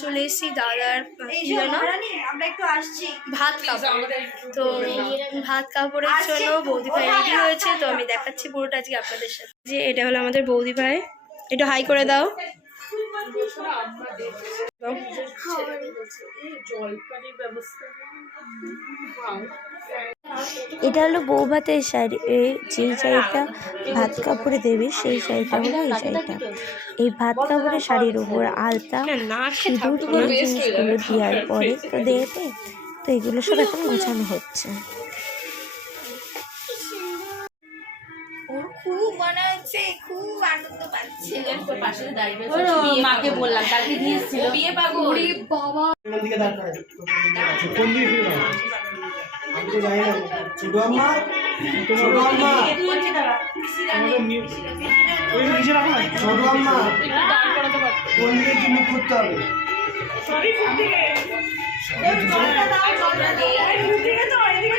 চলে এসেছি দাদার ভাত কাপড়। তো ভাত কাপড়ের জন্য বৌদি ভাই রেডি হয়েছে তো আমি দেখাচ্ছি পুরোটা আজকে আপনাদের সাথে। যে এটা হলো আমাদের বৌদি ভাই। একটু হাই করে দাও। এটা হলো বউ ভাতের শাড়ি যে শাড়িটা ভাত কাপড়ে দেবে, সেই শাড়িটা হলো এই শাড়িটা। এই ভাত কাপড়ের শাড়ির উপর আলতা, সিঁদুর, এই জিনিসগুলো দেওয়ার পরে তো দেবে তো এগুলো সব এখন গোছানো হচ্ছে। খুব মনে হচ্ছে খুব আনন্দ পাচ্ছে। মাকে বললাম কালকে দিয়েছিল বিয়ে পাগল। বাবা। ছোট আম্মা? ছোট নিয়ে-। ছোট? কোন দিকে কি মুখ করতে হবে? দিকে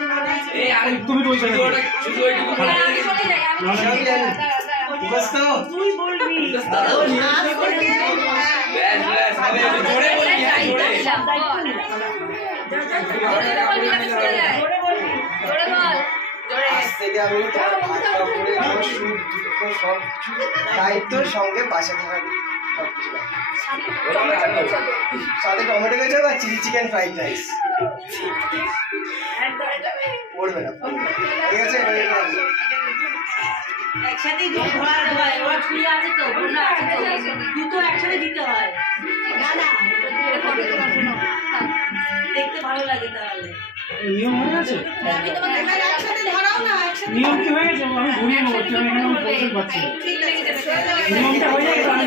তুমি দাঁড়াও। আমি চলে যাই না, বলবি। বলবি। থেকে তোমার ভাত সব দায়িত্বের সঙ্গে পাশে কিছু সাথে টমেটো কেচাপ আর চিলি চিকেন ফ্রাইড রাইস। পড়বে না ঠিক আছে হয় ওরা ছুরি তো তো। দুটো একসাথে দিতে হয়। দেখতে ভালো লাগে তাহলে। নিয়ম হয়ে গেছে? একসাথে নিয়ম কি হয়ে গেছে? আমি ঘুরিয়ে নেব নিয়মটা হয়ে গেছে আমি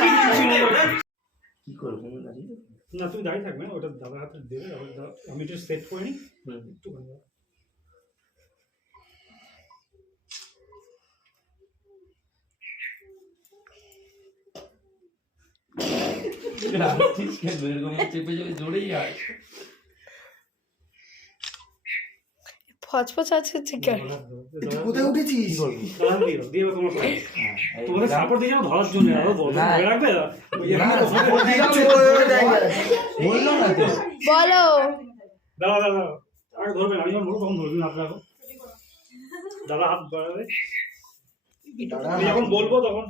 না তুমি দাঁড়িয়ে থাকবে না ওটা দাদার হাতে দেবে আমি এটা সেট করে নিই একটু। এরকম চেপে চেপে জোরেই হয় ফচফচ আছে আছে তুই কোথায় উঠেছিস? তোমার তোমাদের সাপোর্ট দিয়ে ধরার জন্য না। রাখবে। বলল না তো। বলো। দাদা দাদা আগে ধরবেন আমি যখন বলব তখন ধরবেন হাত রাখো দাদা হাত বাড়াবে। দাদা, আমি যখন বলব তখন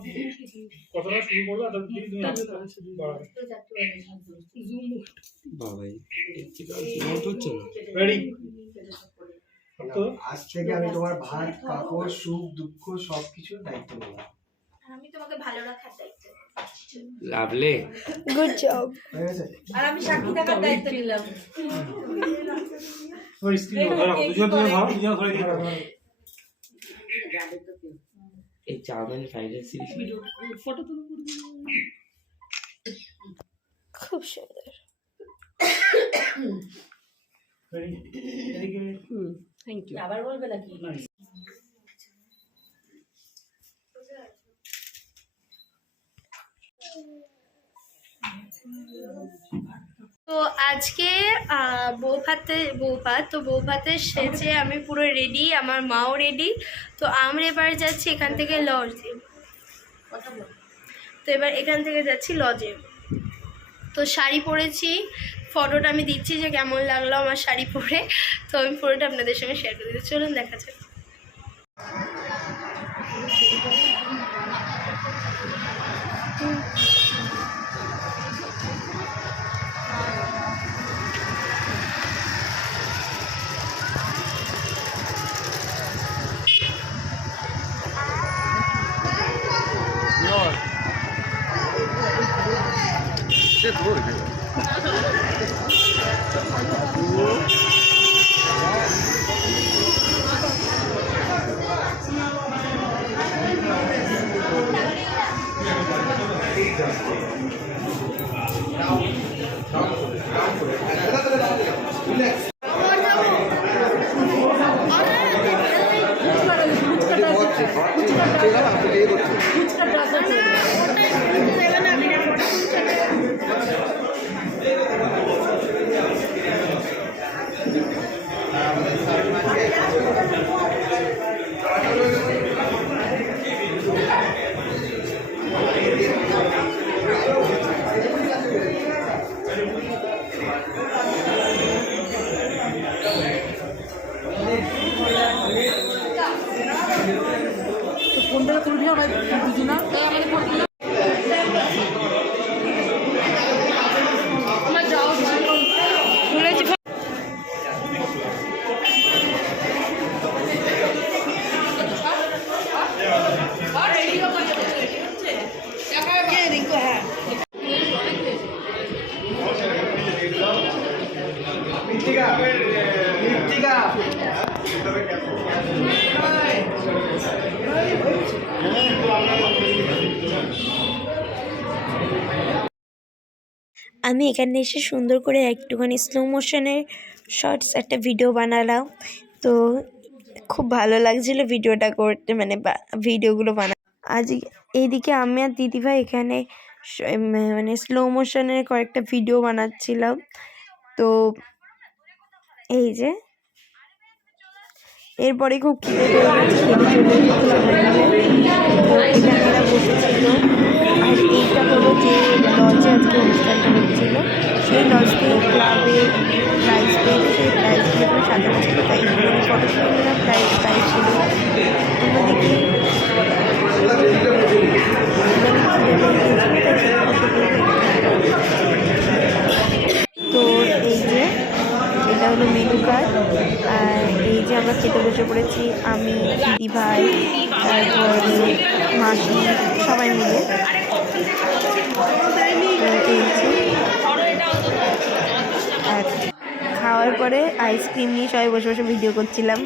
কথাটা শুরু করব তখন তুমি তুমি হাত বাড়াবে। বাবাই হচ্ছে না? রেডি তো আজ থেকে আমি তোমার ভাত কাপড় সুখ দুঃখ সব কিছুর দায়িত্ব নেব আমি তোমাকে ভালো রাখার দায়িত্ব লাভলে গুড জব আর আমি সাক্ষী থাকার দায়িত্ব নিলাম। ওই স্ক্রিন ধরো দুজন ধরো দুজন ধরে দিয়ে এই চাউমিন ফ্রাইড রাইস সিরিজ খুব সুন্দর। আবার বলবে নাকি? তো আজকে আহ, বউ ভাতে বউ ভাত তো বউ ভাতের সেজে আমি পুরো রেডি আমার মাও রেডি তো আমরা এবার যাচ্ছি এখান থেকে লজে তো এবার এখান থেকে যাচ্ছি লজে তো শাড়ি পরেছি। ফটোটা আমি দিচ্ছি যে কেমন লাগল আমার শাড়ি পরে। তো আমি ফটোটা আপনাদের সঙ্গে শেয়ার করে দিচ্ছি। চলুন দেখা যাক। Yeah. মৃত্তিকা মৃত্তিকা আমি এখানে এসে সুন্দর করে একটুখানি স্লো মোশনের শর্টস একটা ভিডিও বানালাম। তো খুব ভালো লাগছিল ভিডিওটা করতে মানে ভিডিওগুলো বানা আজ এইদিকে আমি আর দিদিভাই এখানে মানে স্লো মোশনের কয়েকটা ভিডিও বানাচ্ছিলাম। তো এই যে। এরপরে খুব খিদে বসেছিল আর এইটা হলো যে লজে আজকে অনুষ্ঠানটা হচ্ছিল সেই লজটি ক্লাবের প্রাইজ পেয়েছে প্রাইজগুলো এখানে সাজানো ছিল তাই এখানে ফটো তুলে প্রাইজ প্রাইজ ছিল অন্যদিকে তো এই যে, এটা হলো মেনু কার্ড আর আমরা খেতে বসে পড়েছি আমি দিদি ভাই তারপরে মাসি সবাই মিলে। খাওয়ার পরে আইসক্রিম নিয়ে সবাই বসে বসে ভিডিও করছিলাম।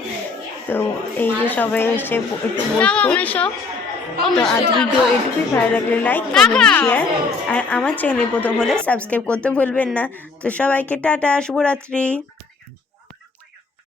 তো এই যে সবাই এসে একটু বসবো তো আজ ভিডিও এটুকুই। ভালো লাগলে লাইক কমেন্ট শেয়ার আর আমার চ্যানেলে প্রথম হলে সাবস্ক্রাইব করতে ভুলবেন না। তো সবাইকে টাটা শুভরাত্রি।